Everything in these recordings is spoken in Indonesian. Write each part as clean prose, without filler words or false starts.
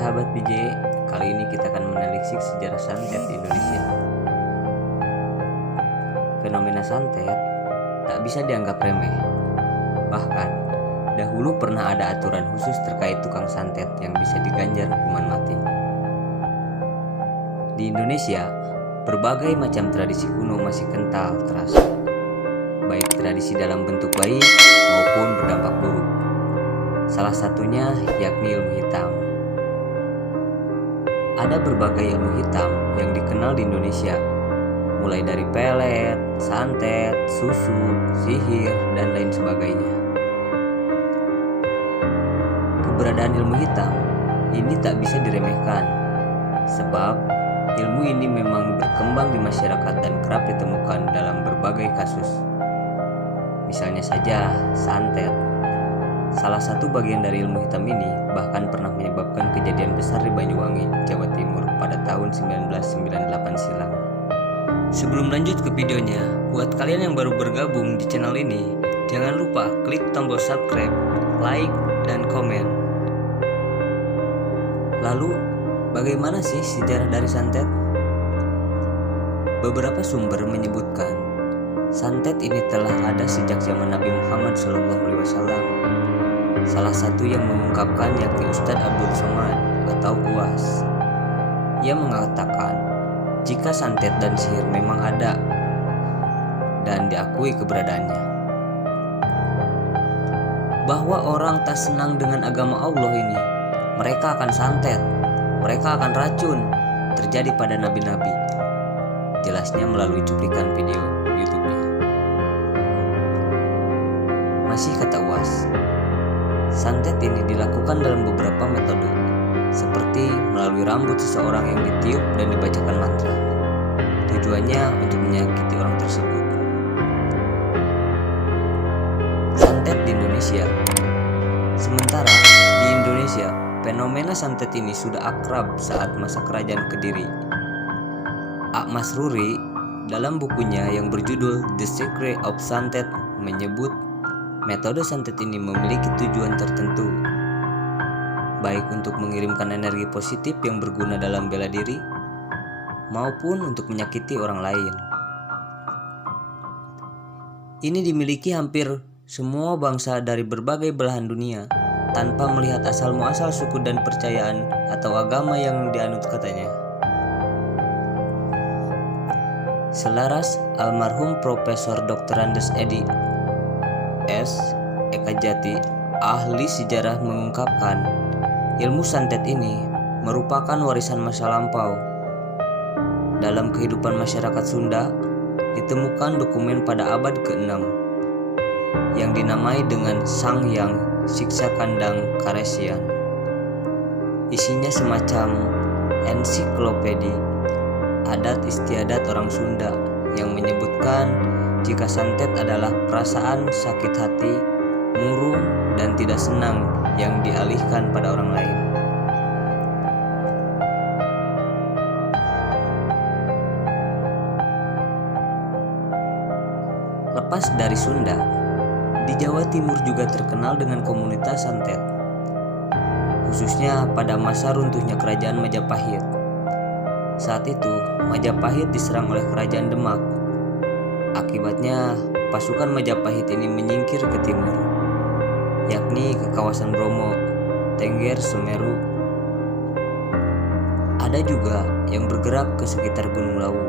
sahabat BJ, kali ini kita akan menelisik sejarah santet di Indonesia. Fenomena santet tak bisa dianggap remeh. Bahkan, dahulu pernah ada aturan khusus terkait tukang santet yang bisa diganjar hukuman mati. Di Indonesia, berbagai macam tradisi kuno masih kental terasa, baik tradisi dalam bentuk baik maupun berdampak buruk. Salah satunya yakni ilmu hitam. Ada berbagai ilmu hitam yang dikenal di Indonesia, mulai dari pelet, santet, susuk, sihir, dan lain sebagainya. Keberadaan ilmu hitam ini tak bisa diremehkan, sebab ilmu ini memang berkembang di masyarakat dan kerap ditemukan dalam berbagai kasus. Misalnya saja santet. Salah satu bagian dari ilmu hitam ini bahkan pernah menyebabkan kejadian besar di Banyuwangi, Jawa Timur pada tahun 1998 silam. Sebelum lanjut ke videonya, buat kalian yang baru bergabung di channel ini, jangan lupa klik tombol subscribe, like, dan komen. Lalu, bagaimana sih sejarah dari santet? Beberapa sumber menyebutkan santet ini telah ada sejak zaman Nabi Muhammad SAW. Salah satu yang mengungkapkan yakni Ustadz Abdul Somad atau UAS. Ia mengatakan jika santet dan sihir memang ada dan diakui keberadaannya, bahwa orang tak senang dengan agama Allah ini, mereka akan santet, mereka akan racun, terjadi pada nabi-nabi. Jelasnya melalui cuplikan video YouTube-nya. Masih kata UAS, santet ini dilakukan dalam beberapa metode, seperti melalui rambut seseorang yang ditiup dan dibacakan mantra. Tujuannya untuk menyakiti orang tersebut. Santet di Indonesia. Sementara di Indonesia, fenomena santet ini sudah akrab saat masa kerajaan Kediri. Mas Ruri dalam bukunya yang berjudul The Secret of Santet menyebut metode santet ini memiliki tujuan tertentu, baik untuk mengirimkan energi positif yang berguna dalam bela diri, maupun untuk menyakiti orang lain. Ini dimiliki hampir semua bangsa dari berbagai belahan dunia, tanpa melihat asal-muasal suku dan percayaan atau agama yang dianut katanya. Selaras almarhum Profesor Dr. Andes Edi S. Ekajati, ahli sejarah mengungkapkan, ilmu santet ini merupakan warisan masa lampau. Dalam kehidupan masyarakat Sunda, ditemukan dokumen pada abad ke-6 yang dinamai dengan Sanghyang Siksa Kandang Karesian. Isinya semacam ensiklopedi adat istiadat orang Sunda yang menyebutkan jika santet adalah perasaan sakit hati, murung, dan tidak senang yang dialihkan pada orang lain. Lepas dari Sunda, di Jawa Timur juga terkenal dengan komunitas santet, khususnya pada masa runtuhnya kerajaan Majapahit. Saat itu, Majapahit diserang oleh kerajaan Demak. Akibatnya, pasukan Majapahit ini menyingkir ke timur, yakni ke kawasan Bromo, Tengger, Semeru. Ada juga yang bergerak ke sekitar Gunung Lawu.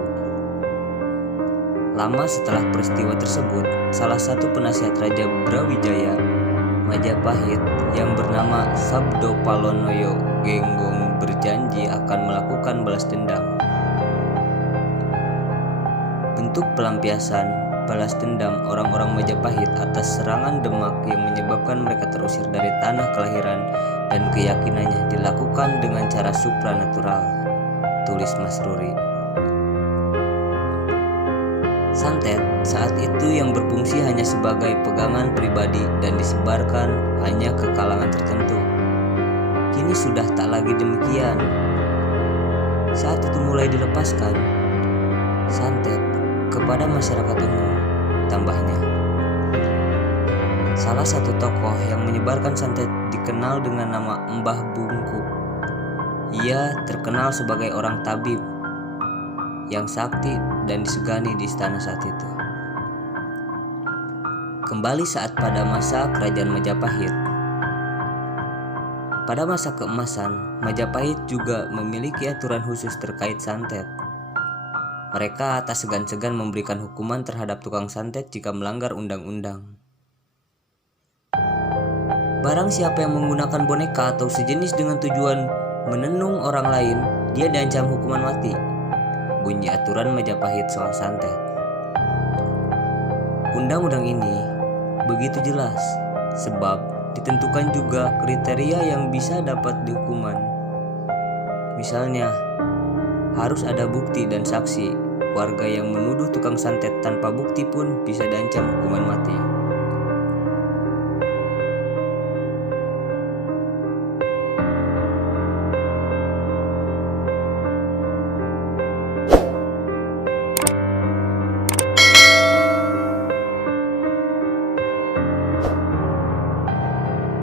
Lama setelah peristiwa tersebut, salah satu penasihat Raja Brawijaya Majapahit yang bernama Sabdo Palonoyo Genggong berjanji akan melakukan balas dendam. Bentuk pelampiasan balas dendam orang-orang Majapahit atas serangan Demak yang menyebabkan mereka terusir dari tanah kelahiran dan keyakinannya dilakukan dengan cara supranatural, tulis Mas Ruri. Santet saat itu yang berfungsi hanya sebagai pegangan pribadi dan disebarkan hanya ke kalangan tertentu. Kini sudah tak lagi demikian. Saat itu mulai dilepaskan santet kepada masyarakat umum, tambahnya. Salah satu tokoh yang menyebarkan santet dikenal dengan nama Mbah Bungku. Ia terkenal sebagai orang tabib yang sakti dan disegani di istana saat itu. Kembali saat pada masa kerajaan Majapahit. Pada masa keemasan, Majapahit juga memiliki aturan khusus terkait santet. Mereka tak segan-segan memberikan hukuman terhadap tukang santet jika melanggar undang-undang. Barang siapa yang menggunakan boneka atau sejenis dengan tujuan menenung orang lain, dia diancam hukuman mati. Bunyi aturan Majapahit soal santet. Undang-undang ini begitu jelas, sebab ditentukan juga kriteria yang bisa dapat dihukuman. Misalnya, harus ada bukti dan saksi. Warga yang menuduh tukang santet tanpa bukti pun bisa diancam hukuman mati.